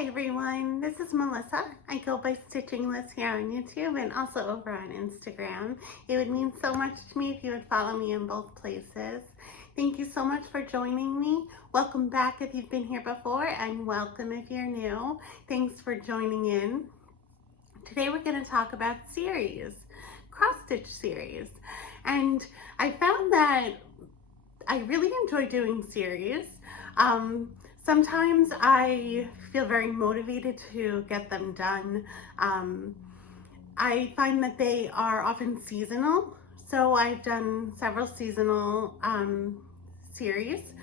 Hi everyone, this is Melissa. I go by Stitching Liz here on YouTube and also over on Instagram. It would mean so much to me if you would follow me in both places. Thank you so much for joining me. Welcome back if you've been here before, and welcome if you're new. Thanks for joining in. Today we're going to talk about series, cross stitch series. And I found that I really enjoy doing series. Sometimes I feel very motivated to get them done. I find that they are often seasonal, so I've done several seasonal series.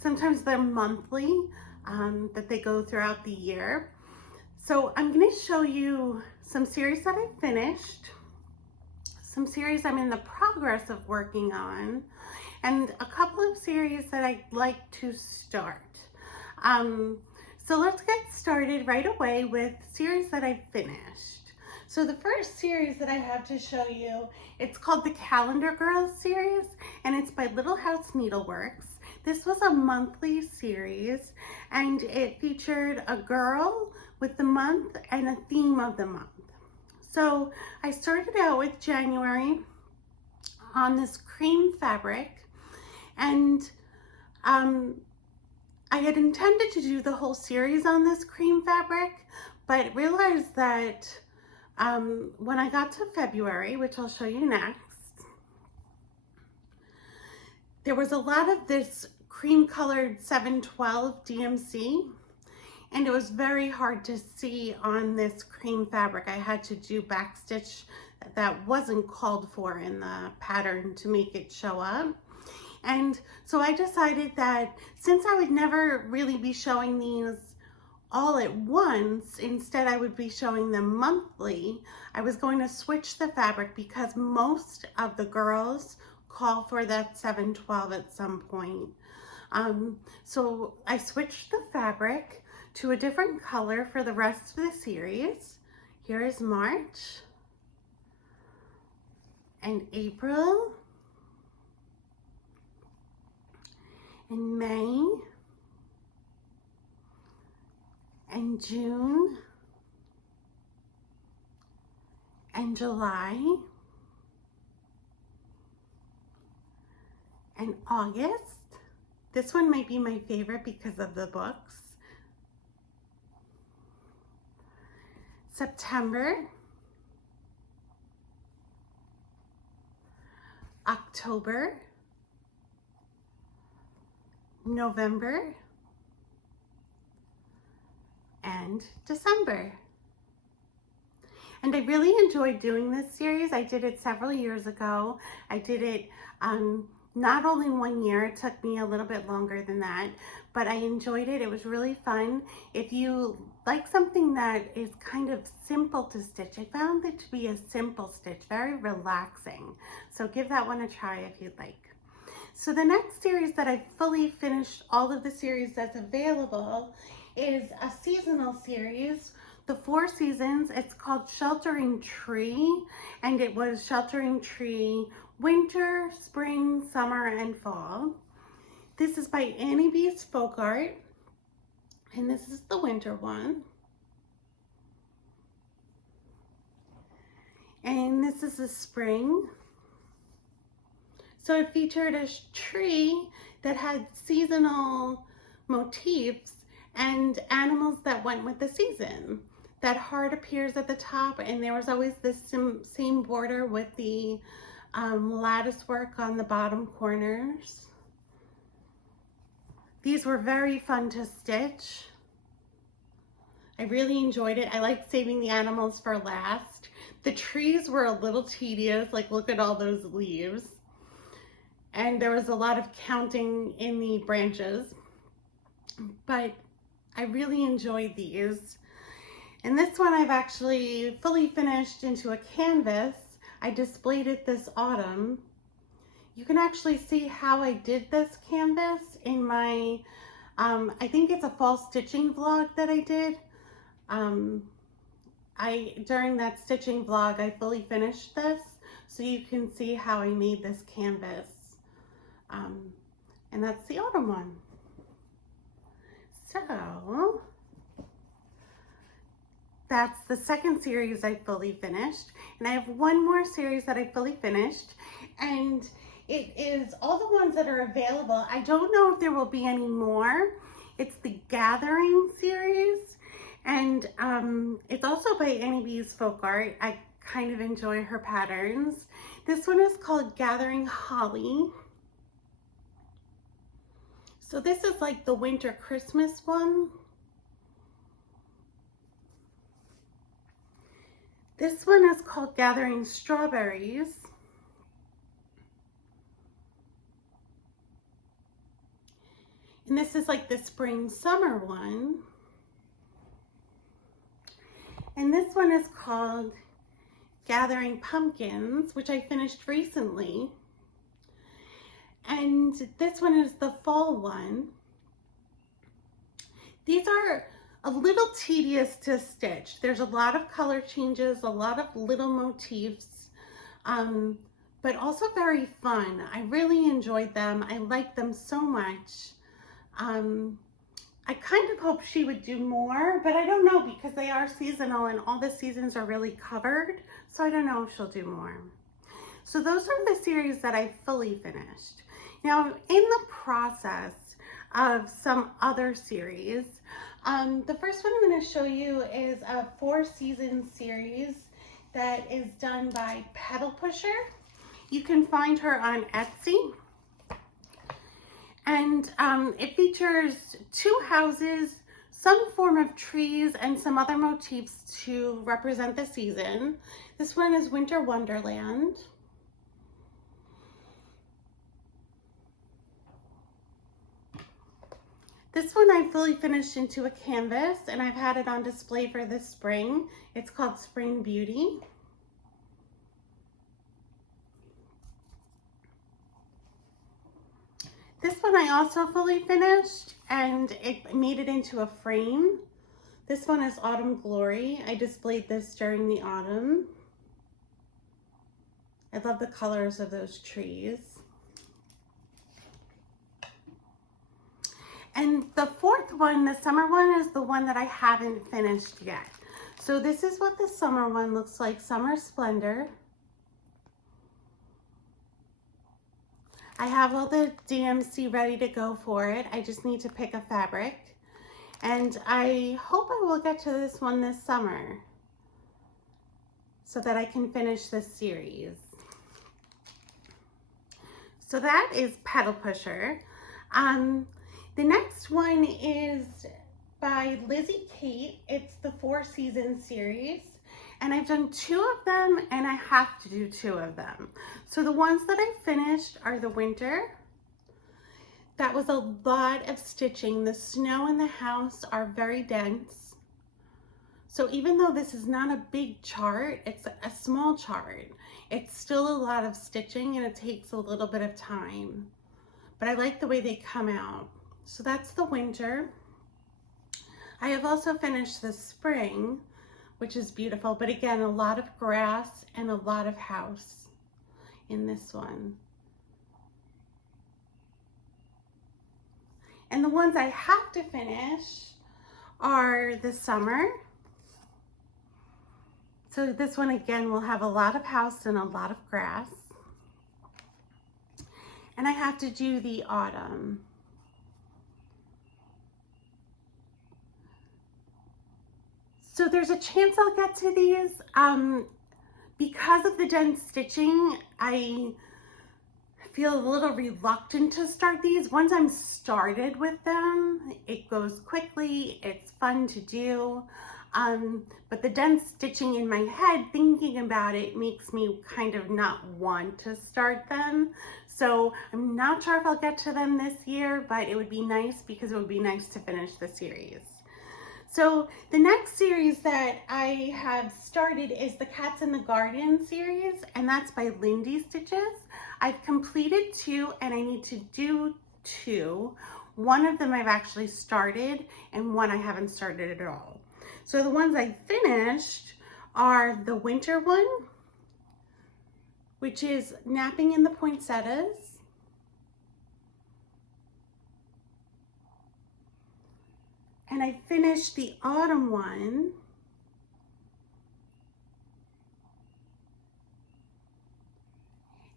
Sometimes they're monthly, that they go throughout the year. So I'm going to show you some series that I finished, some series I'm in the progress of working on, and a couple of series that I'd like to start. So let's get started right away with series that I finished. So the first series that I have to show you, it's called the Calendar Girls series, and it's by Little House Needleworks. This was a monthly series, and it featured a girl with the month and a theme of the month. So I started out with January on this cream fabric, and I had intended to do the whole series on this cream fabric, but realized that when I got to February, which I'll show you next, there was a lot of this cream colored 712 DMC, and it was very hard to see on this cream fabric. I had to do backstitch that wasn't called for in the pattern to make it show up. And so I decided that since I would never really be showing these all at once, instead I would be showing them monthly, I was going to switch the fabric because most of the girls call for that 712 at some point. So I switched the fabric to a different color for the rest of the series. Here is March and April and May and June and July and August. This one might be my favorite because of the books. September, October, November, and December. And I really enjoyed doing this series. I did it several years ago. I did it not only 1 year, it took me a little bit longer than that, but I enjoyed it. It was really fun. If you like something that is kind of simple to stitch, I found it to be a simple stitch, very relaxing. So give that one a try if you'd like. So the next series that I've fully finished all of the series that's available is a seasonal series, the 4 seasons. It's called Sheltering Tree, and it was Sheltering Tree Winter, Spring, Summer, and Fall. This is by Annie B's Folk Art, and this is the winter one. And this is the spring. So it featured a tree that had seasonal motifs and animals that went with the season. That heart appears at the top, and there was always this same border with the lattice work on the bottom corners. These were very fun to stitch. I really enjoyed it. I liked saving the animals for last. The trees were a little tedious, like look at all those leaves. And there was a lot of counting in the branches, but I really enjoyed these. And this one I've actually fully finished into a canvas. I displayed it this autumn. You can actually see how I did this canvas in my, I think it's a fall stitching vlog that I did. During that stitching vlog, I fully finished this, so you can see how I made this canvas. And that's the autumn one. So that's the second series I fully finished. And I have one more series that I fully finished. And it is all the ones that are available. I don't know if there will be any more. It's the Gathering series. And it's also by Annie B's Folk Art. I kind of enjoy her patterns. This one is called Gathering Holly. So this is like the winter Christmas one. This one is called Gathering Strawberries. And this is like the spring summer one. And this one is called Gathering Pumpkins, which I finished recently. And this one is the fall one. These are a little tedious to stitch. There's a lot of color changes, a lot of little motifs, but also very fun. I really enjoyed them. I like them so much. I kind of hope she would do more, but I don't know because they are seasonal and all the seasons are really covered. So I don't know if she'll do more. So those are the series that I fully finished. Now, in the process of some other series, the first one I'm going to show you is a 4-season series that is done by Petal Pusher. You can find her on Etsy. And it features 2 houses, some form of trees, and some other motifs to represent the season. This one is Winter Wonderland. This one I fully finished into a canvas, and I've had it on display for this spring. It's called Spring Beauty. This one I also fully finished, and it made it into a frame. This one is Autumn Glory. I displayed this during the autumn. I love the colors of those trees. And the 4th one, the summer one, is the one that I haven't finished yet. So this is what the summer one looks like, Summer Splendor. I have all the DMC ready to go for it. I just need to pick a fabric. And I hope I will get to this one this summer so that I can finish this series. So that is Petal Pusher. The next one is by Lizzie Kate. It's the 4-season series. And I've done 2 of them, and I have to do 2 of them. So the ones that I finished are the winter. That was a lot of stitching. The snow in the house are very dense. So even though this is not a big chart, it's a small chart, it's still a lot of stitching and it takes a little bit of time. But I like the way they come out. So that's the winter. I have also finished the spring, which is beautiful, but again, a lot of grass and a lot of house in this one. And the ones I have to finish are the summer. So this one again will have a lot of house and a lot of grass. And I have to do the autumn. So there's a chance I'll get to these. Because of the dense stitching, I feel a little reluctant to start these. Once I'm started with them, it goes quickly, it's fun to do. But the dense stitching in my head, thinking about it, makes me kind of not want to start them. So I'm not sure if I'll get to them this year, but it would be nice because it would be nice to finish the series. So the next series that I have started is the Cats in the Garden series, and that's by Lindy Stitches. I've completed 2 and I need to do 2. One of them I've actually started and one I haven't started at all. So the ones I finished are the winter one, which is Napping in the Poinsettias. And I finished the autumn one,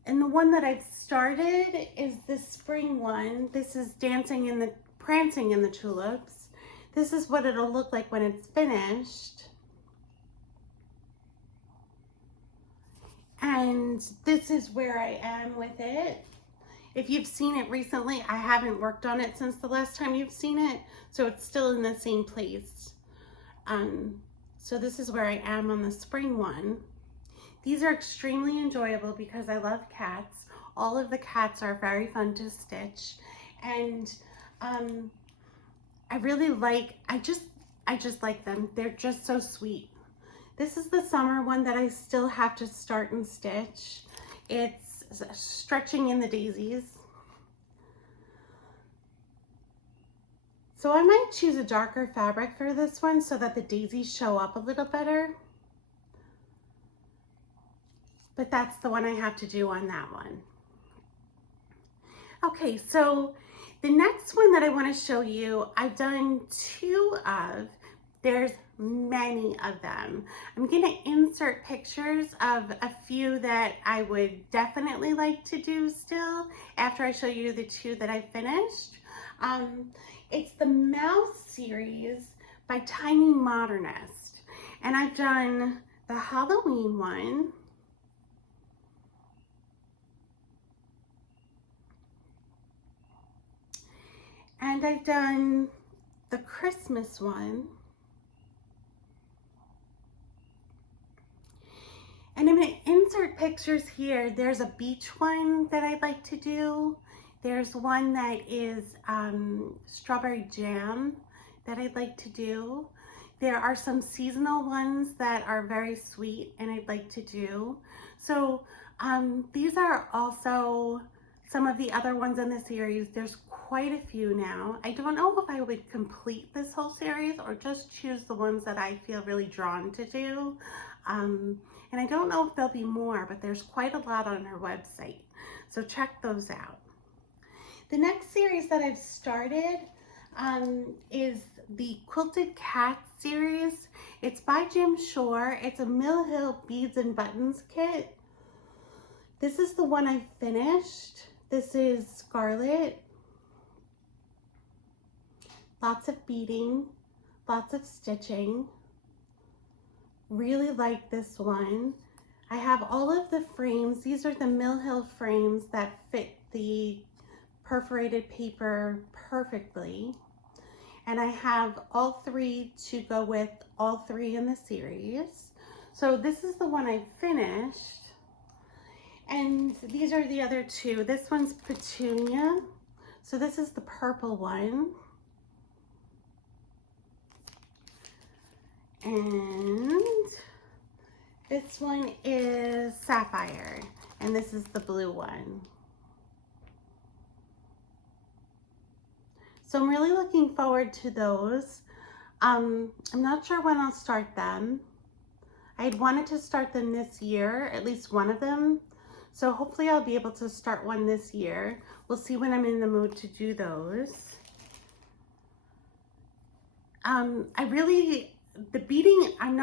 And the one that I've started is the spring one. This is Prancing in the Tulips. This is what it'll look like when it's finished. And this is where I am with it. If you've seen it recently, I haven't worked on it since the last time you've seen it, so it's still in the same place. So this is where I am on the spring one. These are extremely enjoyable because I love cats. All of the cats are very fun to stitch, and I really like, I just like them. They're just so sweet. This is the summer one that I still have to start and stitch. It's Stretching in the Daisies. So I might choose a darker fabric for this one so that the daisies show up a little better. But that's the one I have to do on that one. Okay, so the next one that I want to show you, I've done two of. There's many of them. I'm going to insert pictures of a few that I would definitely like to do still after I show you the two that I finished. It's the Mouse series by Tiny Modernist, and I've done the Halloween one, and I've done the Christmas one. And I'm going to insert pictures here. There's a beach one that I'd like to do. There's one that is strawberry jam that I'd like to do. There are some seasonal ones that are very sweet and I'd like to do. So these are also some of the other ones in the series. There's quite a few now. I don't know if I would complete this whole series or just choose the ones that I feel really drawn to do. And I don't know if there'll be more, but there's quite a lot on her website. So check those out. The next series that I've started is the Quilted Cat Series. It's by Jim Shore. It's a Mill Hill beads and buttons kit. This is the one I finished. This is Scarlet. Lots of beading, lots of stitching. Really like this one. I have all of the frames. These are the Mill Hill frames that fit the perforated paper perfectly. And I have all three to go with all three in the series. So this is the one I finished. And these are the other two. This one's Petunia. So this is the purple one. And this one is Sapphire, and this is the blue one. So I'm really looking forward to those. I'm not sure when I'll start them. I'd wanted to start them this year, at least one of them. So hopefully I'll be able to start one this year. We'll see when I'm in the mood to do those. The beading, I've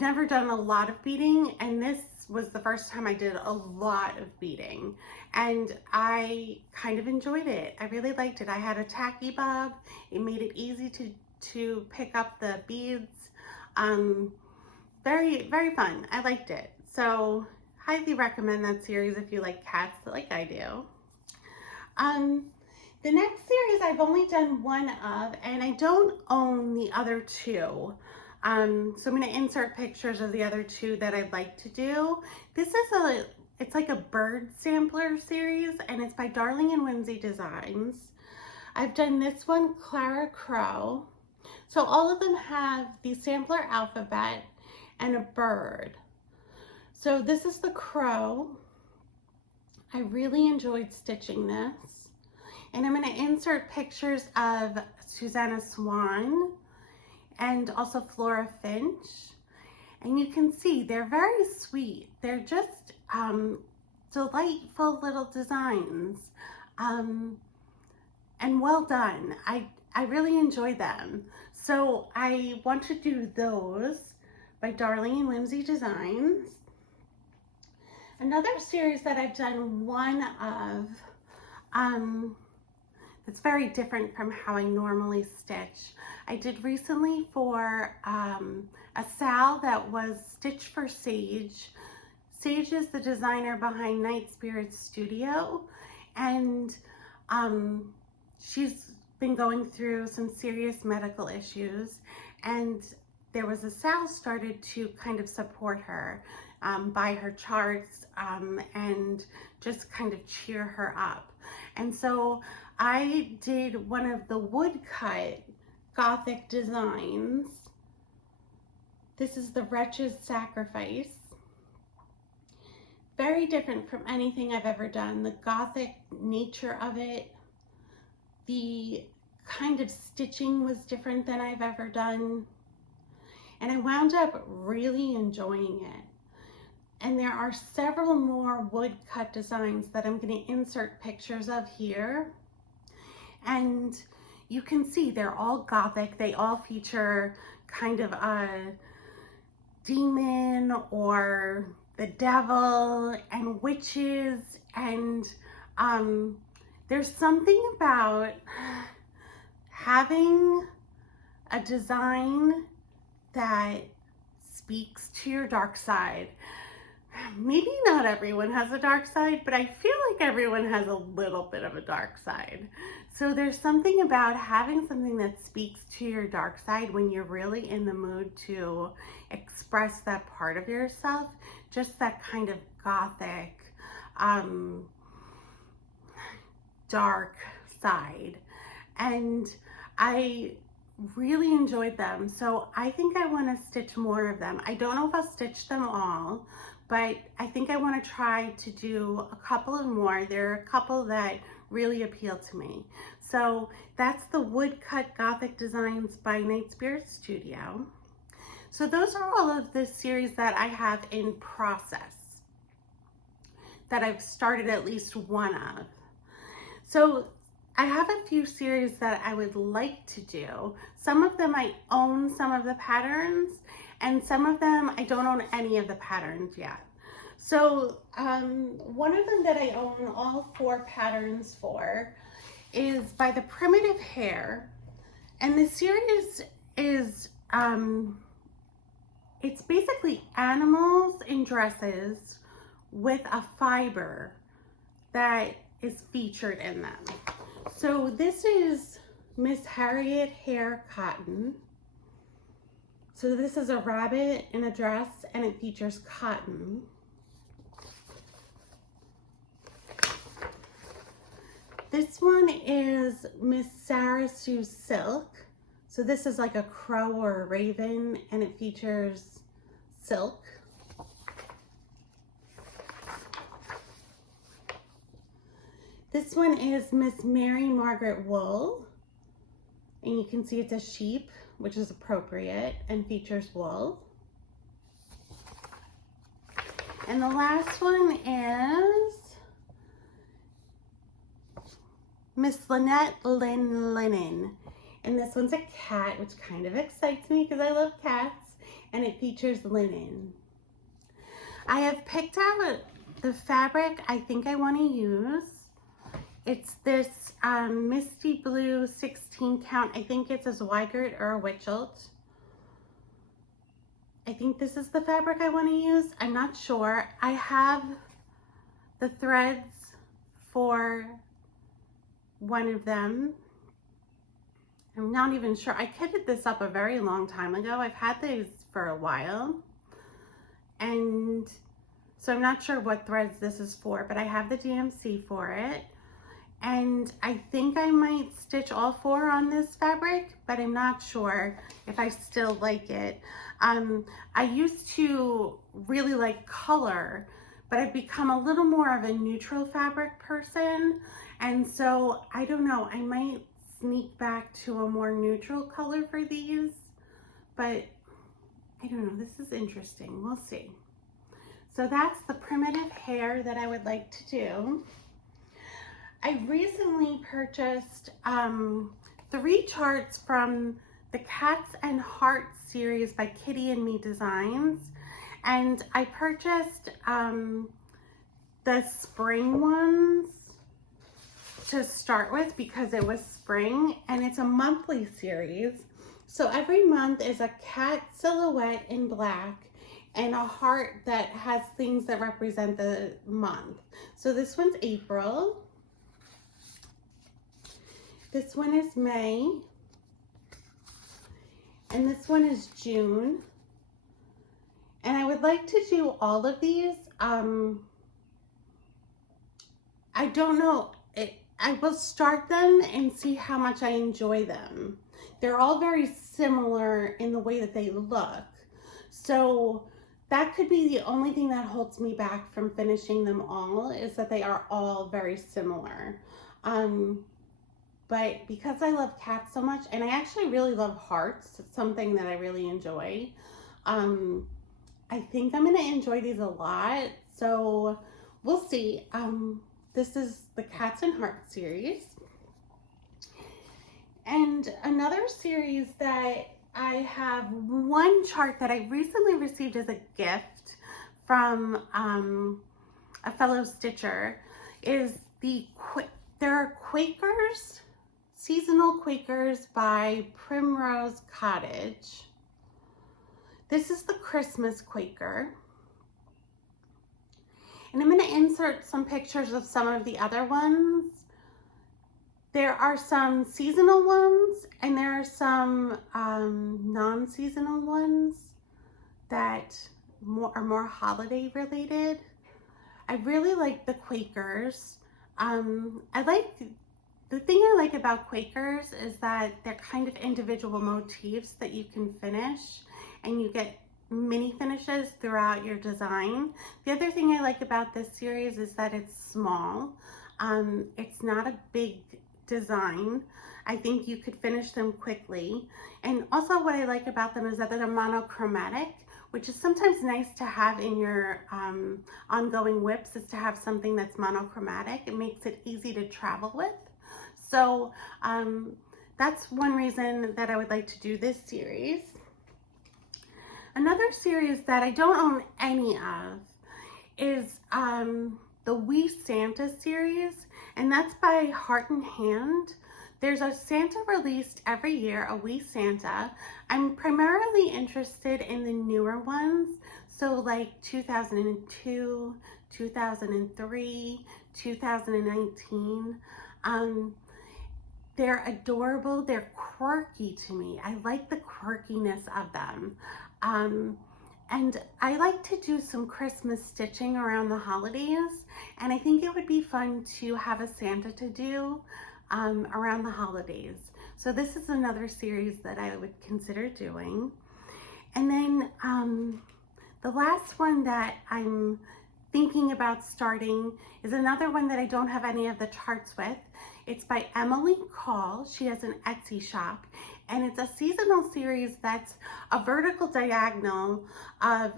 never done a lot of beading, and this was the first time I did a lot of beading, and I kind of enjoyed it. I really liked it. I had a tacky bob. It made it easy to pick up the beads. Very, very fun. I liked it. So highly recommend that series if you like cats like I do. The next series I've only done one of, and I don't own the other two. So I'm going to insert pictures of the other two that I'd like to do. This is it's like a bird sampler series, and it's by Darling and Whimsy Designs. I've done this one, Clara Crow. So all of them have the sampler alphabet and a bird. So this is the crow. I really enjoyed stitching this. And I'm going to insert pictures of Susanna Swan and also Flora Finch. And you can see they're very sweet. They're just delightful little designs. And well done. I really enjoy them. So I want to do those by Darling and Whimsy Designs. Another series that I've done one of, it's very different from how I normally stitch. I did recently for a Sal that was stitched for Sage. Sage is the designer behind Night Spirit Studio, and she's been going through some serious medical issues, and there was a Sal started to kind of support her, buy her charts, and just kind of cheer her up. And so I did one of the woodcut Gothic designs. This is the Wretch's Sacrifice. Very different from anything I've ever done. The Gothic nature of it, the kind of stitching was different than I've ever done. And I wound up really enjoying it. And there are several more woodcut designs that I'm going to insert pictures of here. And you can see they're all Gothic. They all feature kind of a demon or the devil and witches. And there's something about having a design that speaks to your dark side. Maybe not everyone has a dark side, but I feel like everyone has a little bit of a dark side. So there's something about having something that speaks to your dark side when you're really in the mood to express that part of yourself, just that kind of Gothic, dark side. And I really enjoyed them. So I think I want to stitch more of them. I don't know if I'll stitch them all, but I think I want to try to do a couple of more. There are a couple that really appeal to me. So that's the Woodcut Gothic Designs by Night Spirit Studio. So those are all of the series that I have in process, that I've started at least one of. So I have a few series that I would like to do. Some of them I own some of the patterns, and some of them I don't own any of the patterns yet. So one of them that I own all 4 patterns for is by the Primitive Hare. And the series is, it's basically animals in dresses with a fiber that is featured in them. So this is Miss Harriet Hare Cotton. So this is a rabbit in a dress, and it features cotton. This one is Miss Sarah Sue Silk. So this is like a crow or a raven, and it features silk. This one is Miss Mary Margaret Wool, and you can see it's a sheep, which is appropriate, and features wool. And the last one is Miss Lynette Lynn Linen, and this one's a cat, which kind of excites me because I love cats, and it features linen. I have picked out the fabric I think I want to use. It's this Misty Blue 16 count. I think it's a Zweigert or a Witchelt. I think this is the fabric I want to use. I'm not sure. I have the threads for one of them. I'm not even sure. I kitted this up a very long time ago. I've had these for a while. And so I'm not sure what threads this is for, but I have the DMC for it. And I think I might stitch all 4 on this fabric, but I'm not sure if I still like it. I used to really like color, but I've become a little more of a neutral fabric person. And so I don't know, I might sneak back to a more neutral color for these, but I don't know, this is interesting. We'll see. So that's the Primitive Hare that I would like to do. I recently purchased 3 charts from the Cats and Hearts series by Kitty and Me Designs, and I purchased the spring ones to start with because it was spring, and it's a monthly series. So every month is a cat silhouette in black and a heart that has things that represent the month. So this one's April. This one is May. And this one is June. And I would like to do all of these. I don't know. I will start them and see how much I enjoy them. They're all very similar in the way that they look. So that could be the only thing that holds me back from finishing them all, is that they are all very similar. But because I love cats so much, and I actually really love hearts, it's something that I really enjoy. I think I'm gonna enjoy these a lot. So we'll see. This is the Cats and Hearts series. And another series that I have one chart that I recently received as a gift from a fellow stitcher is there are Quakers, Seasonal Quakers by Primrose Cottage. This is the Christmas Quaker. And I'm going to insert some pictures of some of the other ones. There are some seasonal ones, and there are some non-seasonal ones that are more holiday related. I really like the Quakers. The thing I like about Quakers is that they're kind of individual motifs that you can finish, and you get mini finishes throughout your design. The other thing I like about this series is that it's small. It's not a big design. I think you could finish them quickly. And also what I like about them is that they're monochromatic, which is sometimes nice to have in your ongoing whips, is to have something that's monochromatic. It makes it easy to travel with. So that's one reason that I would like to do this series. Another series that I don't own any of is the We Santa series, and that's by Heart and Hand. There's a Santa released every year, a We Santa. I'm primarily interested in the newer ones, so like 2002, 2003, 2019. They're adorable, they're quirky to me. I like the quirkiness of them. And I like to do some Christmas stitching around the holidays, and I think it would be fun to have a Santa to do around the holidays. So this is another series that I would consider doing. And then the last one that I'm thinking about starting is another one that I don't have any of the charts with. It's by Emily Call. She has an Etsy shop, and it's a seasonal series that's a vertical diagonal of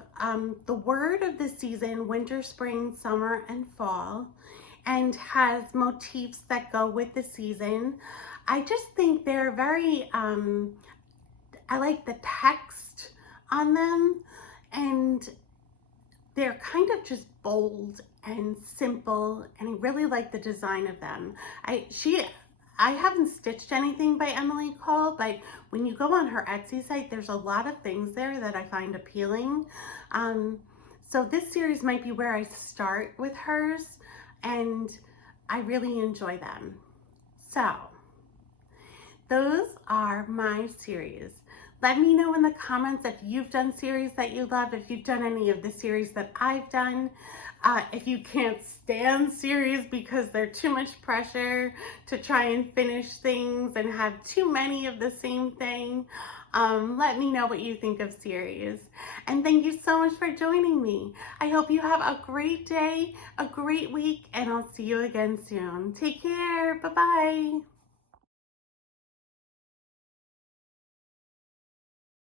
the word of the season, winter, spring, summer, and fall, and has motifs that go with the season. I just think they're very, I like the text on them, and they're kind of just bold and simple, and I really like the design of them. I haven't stitched anything by Emily Cole, but when you go on her Etsy site, there's a lot of things there that I find appealing. So this series might be where I start with hers, and I really enjoy them. So those are my series. Let me know in the comments if you've done series that you love, if you've done any of the series that I've done. If you can't stand series because they're too much pressure to try and finish things and have too many of the same thing, let me know what you think of series. And thank you so much for joining me. I hope you have a great day, a great week, and I'll see you again soon. Take care. Bye-bye.